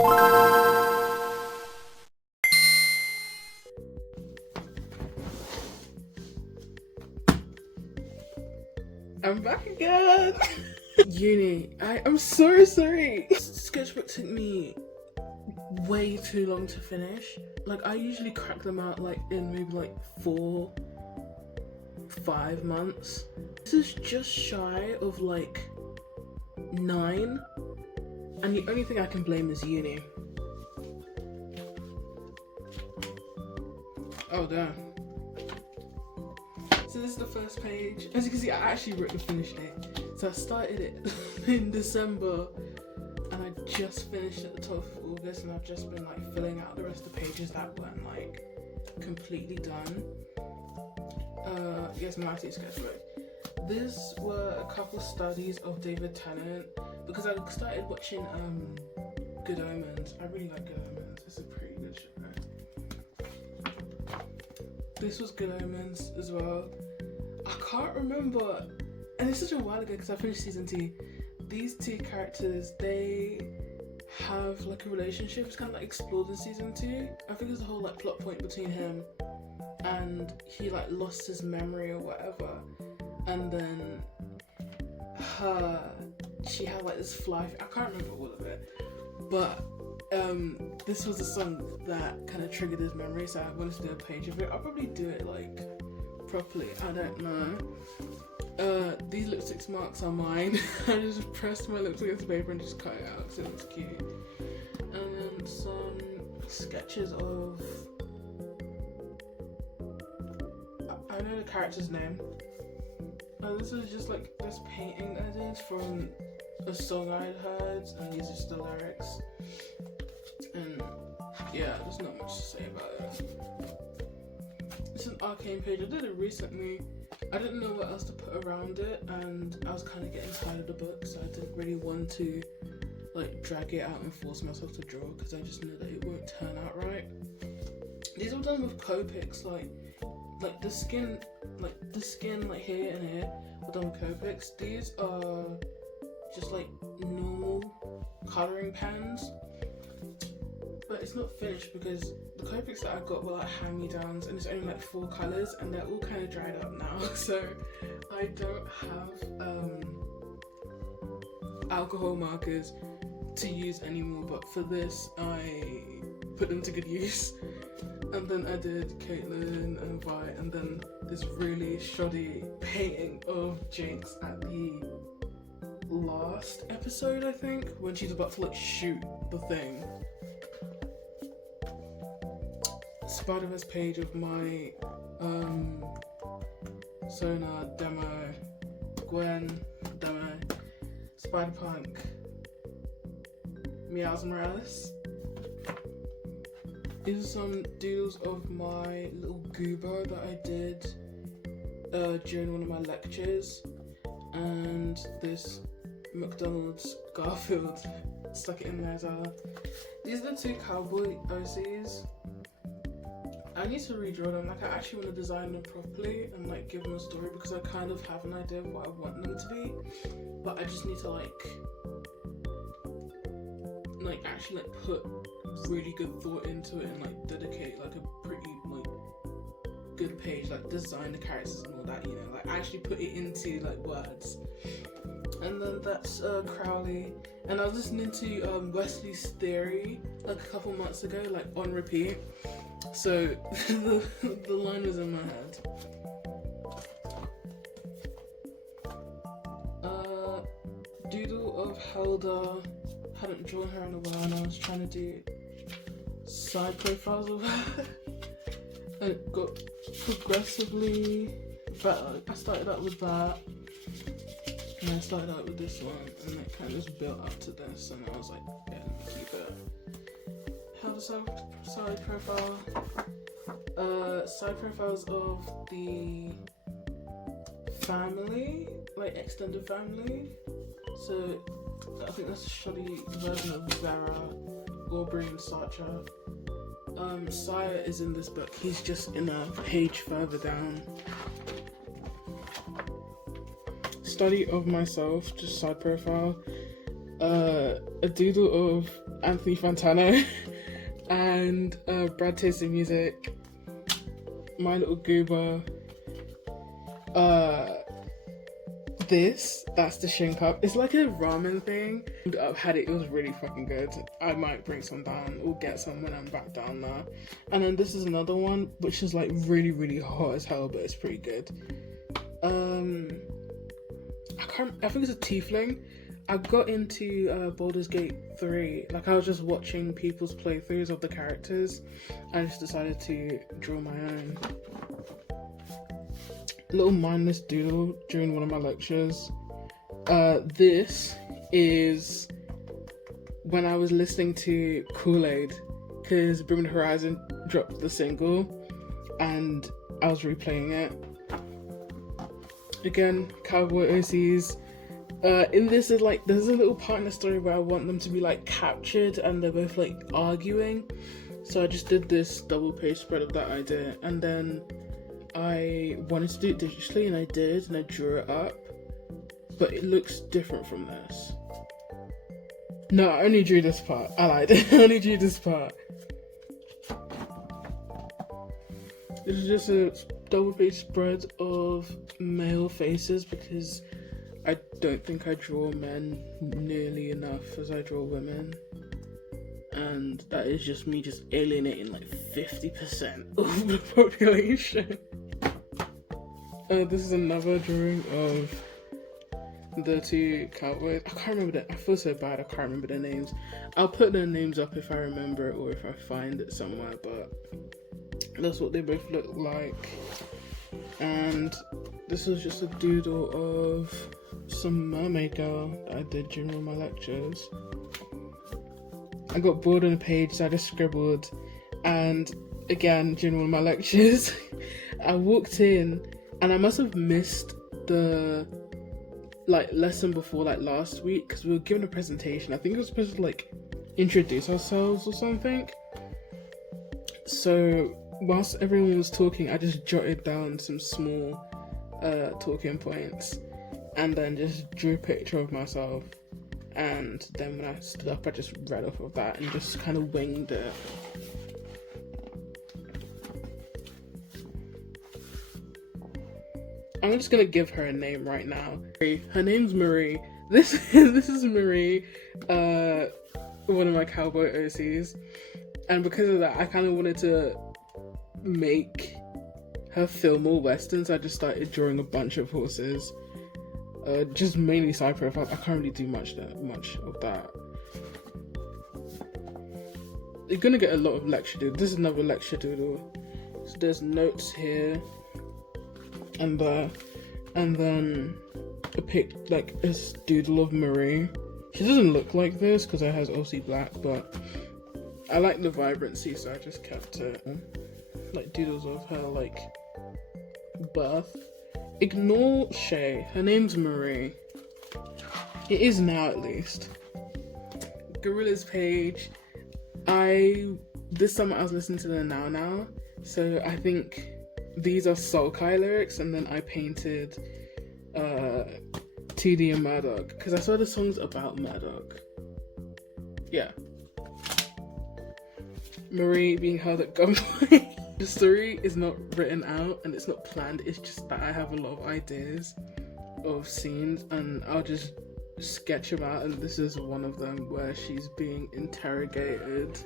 I'm back again. Uni. I'm so sorry. Sketchbook took me way too long to finish. Like, I usually crack them out like in maybe like 4-5 months. This is just shy of like 9, and the only thing I can blame is uni. Oh damn. So this is the first page. As you can see, I actually wrote the finish date. So I started it in December and I just finished at the 12th of August, and I've just been like filling out the rest of the pages that weren't like completely done. Yes, Mighty Sketchbook. These were a couple studies of David Tennant because I started watching Good Omens. I really like Good Omens. It's a pretty good show. This was Good Omens as well. I can't remember, and it's such a while ago because I finished season 2. These two characters, they have like a relationship. It's kind of like explored in season 2. I think there's a whole like plot point between him and he like lost his memory or whatever, and then she had like this fly. I can't remember all of it, but this was a song that kind of triggered his memory, so I wanted to do a page of it. I'll probably do it like properly, I don't know. These lipstick marks are mine. I just pressed my lips against the paper and just cut it out because it looks cute. And then some sketches of, I know the character's name. This is just like this painting I did from a song I'd heard, and these are just the lyrics. And yeah, there's not much to say about it. It's an arcane page. I did it recently. I didn't know what else to put around it, and I was kind of getting tired of the book, so I didn't really want to like drag it out and force myself to draw because I just know that it won't turn out right. These are done with Copics, like the skin like here and here were done with Copics. These are just like normal colouring pens, but it's not finished because the Copics that I got were like hand-me-downs, and it's only like 4 colours and they're all kind of dried up now, so I don't have alcohol markers to use anymore, but for this I put them to good use. And then I did Caitlin and Vi, and then this really shoddy painting of Jinx at the last episode, I think, when she's about to like shoot the thing. Spider-Verse page of my Sona demo, Gwen demo, Spider-Punk, Miles Morales. These are some doodles of my little goober that I did during one of my lectures, and this McDonald's Garfield, stuck it in there as well. These are the 2 cowboy OCs. I need to redraw them. Like, I actually want to design them properly and like give them a story, because I kind of have an idea of what I want them to be, but I just need to like actually like put really good thought into it and like dedicate like a pretty like good page, like design the characters and all that, you know, like actually put it into like words. And then that's Crowley, and I was listening to Wesley's Theory like a couple months ago, like on repeat, so the line was in my head. Doodle of Helda. Hadn't drawn her in a while, and I was trying to do side profiles of her and it got progressively better. I started out with that, and I started out with this one, and it kind of just built up to this, and I was like, yeah, let me keep it. Have a side profile. Side profiles of the family, like extended family. So I think that's a shoddy version of Vera, Aubrey and Sacha. Sire is in this book. He's just in a page further down. Study of myself, just side profile. A doodle of Anthony Fantano, and Brad Tasty Music, My Little Goober, that's the Shin Cup. It's like a ramen thing. I've had it was really fucking good. I might bring some down or get some when I'm back down there. And then this is another one which is like really, really hot as hell, but it's pretty good. I think it's a tiefling. I got into Baldur's Gate 3. Like, I was just watching people's playthroughs of the characters. I just decided to draw my own little mindless doodle during one of my lectures. This is when I was listening to Kool-Aid, because Bring Me the Horizon dropped the single and I was replaying it. Again, cowboy OCs. In this is like, there's a little part in the story where I want them to be like captured and they're both like arguing. So I just did this double page spread of that idea, and then I wanted to do it digitally, and I did, and I drew it up, but it looks different from this. No, I only drew this part. I lied. I only drew this part. This is just a double page spread of male faces, because I don't think I draw men nearly enough as I draw women. And that is just me just alienating like 50% of the population. This is another drawing of the two cowboys. I can't remember I feel so bad, I can't remember their names. I'll put their names up if I remember it or if I find it somewhere, but that's what they both look like. And this was just a doodle of some mermaid girl that I did during all my lectures. I got bored on a page, so I just scribbled. And again, during one of my lectures, I walked in and I must have missed the like lesson before, like last week, because we were given a presentation. I think we were supposed to like introduce ourselves or something. So whilst everyone was talking, I just jotted down some small talking points and then just drew a picture of myself. And then when I stood up, I just read off of that and just kind of winged it. I'm just gonna give her a name right now. Her name's Marie. This is Marie, one of my cowboy OCs. And because of that, I kind of wanted to make her feel more Western, so I just started drawing a bunch of horses. Just mainly side profiles. I can't really do much of that. You're gonna get a lot of lecture doodle. This is another lecture doodle. So there's notes here and there, and then a doodle of Marie. She doesn't look like this because her hair's obviously black, but I like the vibrancy, so I just kept it. Like doodles of her like birth. Ignore Shay. Her name's Marie. It is now, at least. Gorilla's page. This summer I was listening to the Now, so I think these are Soul Kai lyrics, and then I painted TD and Murdoch, because I saw the songs about Murdoch. Yeah. Marie being held at gunpoint. The story is not written out and it's not planned, it's just that I have a lot of ideas of scenes and I'll just sketch them out, and this is one of them where she's being interrogated.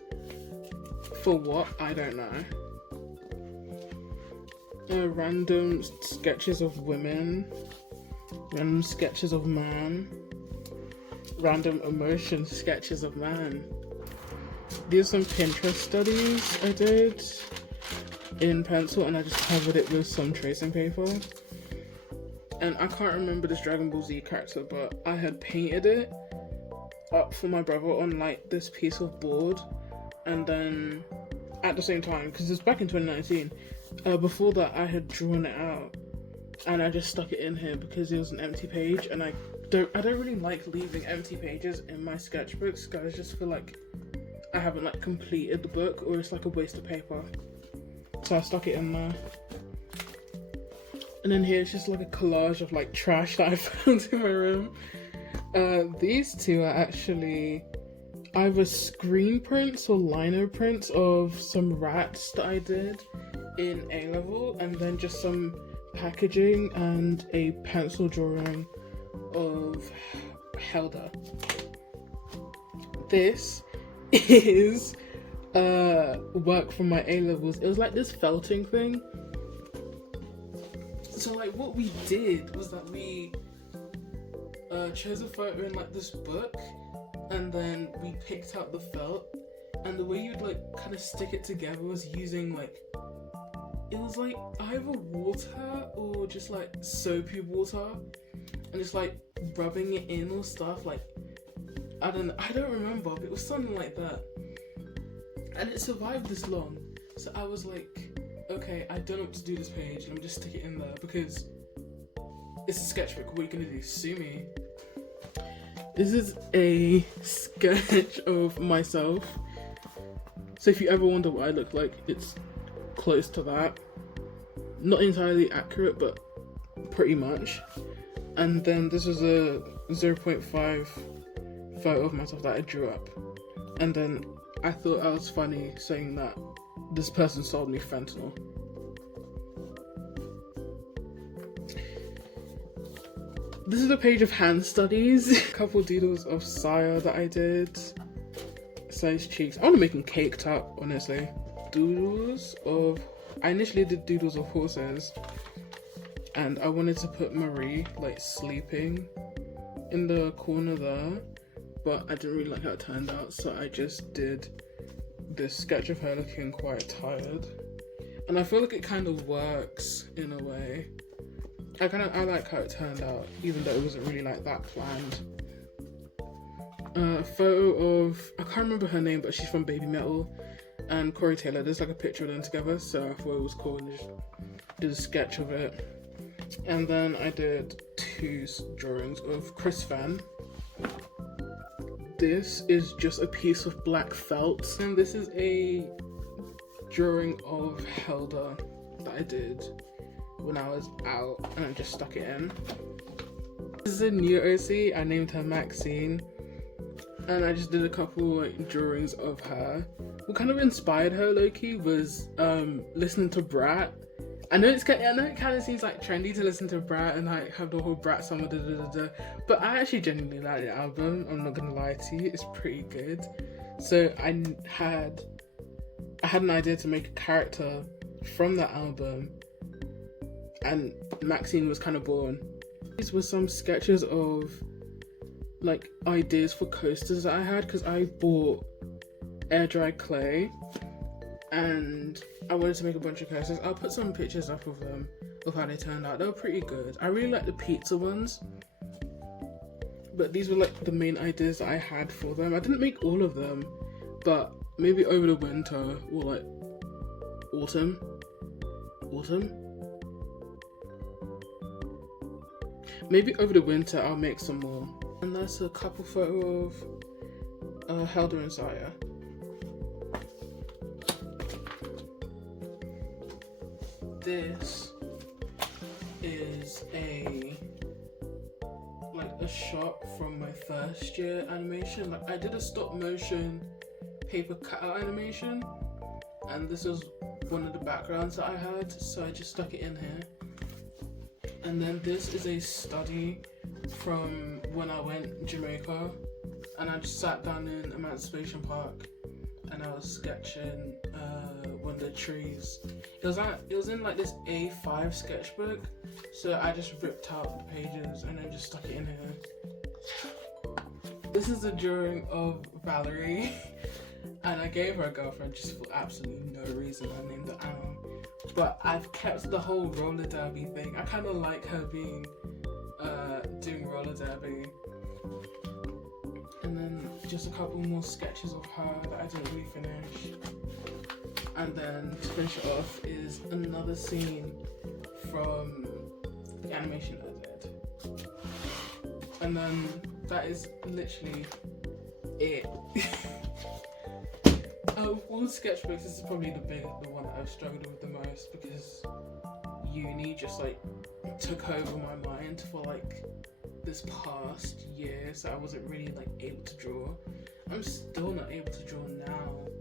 For what? I don't know. Random sketches of women, random sketches of man, random emotion sketches of man. These are some Pinterest studies I did in pencil, and I just covered it with some tracing paper. And I can't remember this Dragon Ball Z character, but I had painted it up for my brother on like this piece of board, and then at the same time, because it's back in 2019, before that I had drawn it out and I just stuck it in here because it was an empty page, and I don't really like leaving empty pages in my sketchbooks because I just feel like I haven't like completed the book, or it's like a waste of paper. So I stuck it in there. And then here it's just like a collage of like trash that I found in my room. These two are actually either screen prints or lino prints of some rats that I did in A level, and then just some packaging and a pencil drawing of Helda. This is work from my A levels. It was like this felting thing. So like what we did was that we chose a photo in like this book, and then we picked out the felt, and the way you'd like kind of stick it together was using like, it was like either water or just like soapy water, and just like rubbing it in or stuff, like I don't remember, but it was something like that. And it survived this long. So I was like, okay, I don't know what to do this page, let me just stick it in there because it's a sketchbook, what are you gonna do, sue me? This is a sketch of myself. So if you ever wonder what I look like, it's close to that. Not entirely accurate, but pretty much. And then this was a 0.5 photo of myself that I drew up. And then I thought I was funny saying that this person sold me fentanyl. This is a page of hand studies. A couple doodles of Saya that I did. Size cheeks. I want to make them caked up, honestly. Doodles of... I initially did doodles of horses. And I wanted to put Marie, like, sleeping in the corner there. But I didn't really like how it turned out, so I just did this sketch of her looking quite tired. And I feel like it kind of works in a way. I like how it turned out, even though it wasn't really like that planned. A photo of, I can't remember her name, but she's from Baby Metal, and Corey Taylor. There's like a picture of them together, so I thought it was cool and just did a sketch of it. And then I did 2 drawings of Chris Van. This is just a piece of black felt, and this is a drawing of Helda that I did when I was out, and I just stuck it in. This is a new OC, I named her Maxine, and I just did a couple like drawings of her. What kind of inspired her low-key was listening to Brat. I know it kind of seems like trendy to listen to Brat and like have the whole Brat song, but I actually genuinely like the album. I'm not gonna lie to you, it's pretty good. So I had an idea to make a character from that album, and Maxine was kind of born. These were some sketches of like ideas for coasters that I had, because I bought air dried clay and I wanted to make a bunch of coasters. I'll put some pictures up of them, of how they turned out. They were pretty good. I really like the pizza ones, but these were like the main ideas that I had for them. I didn't make all of them, but maybe over the winter or like autumn. Maybe over the winter I'll make some more. And that's a couple photo of Helda and Saya. This is a shot from my first year animation. Like I did a stop motion paper cutout animation, and this was one of the backgrounds that I had, so I just stuck it in here. And then this is a study from when I went to Jamaica, and I just sat down in Emancipation Park and I was sketching one of the trees. It was in like this A5 sketchbook, so I just ripped out the pages and then just stuck it in here. This is a drawing of Valerie, and I gave her a girlfriend just for absolutely no reason. I named her Anna, but I've kept the whole roller derby thing. I kind of like her being doing roller derby. And then just a couple more sketches of her that I didn't really finish. And then to finish it off is another scene from the animation I did. And then that is literally it. Out of all sketchbooks, this is probably the one that I've struggled with the most, because uni just like took over my mind for like this past year, so I wasn't really like able to draw. I'm still not able to draw now.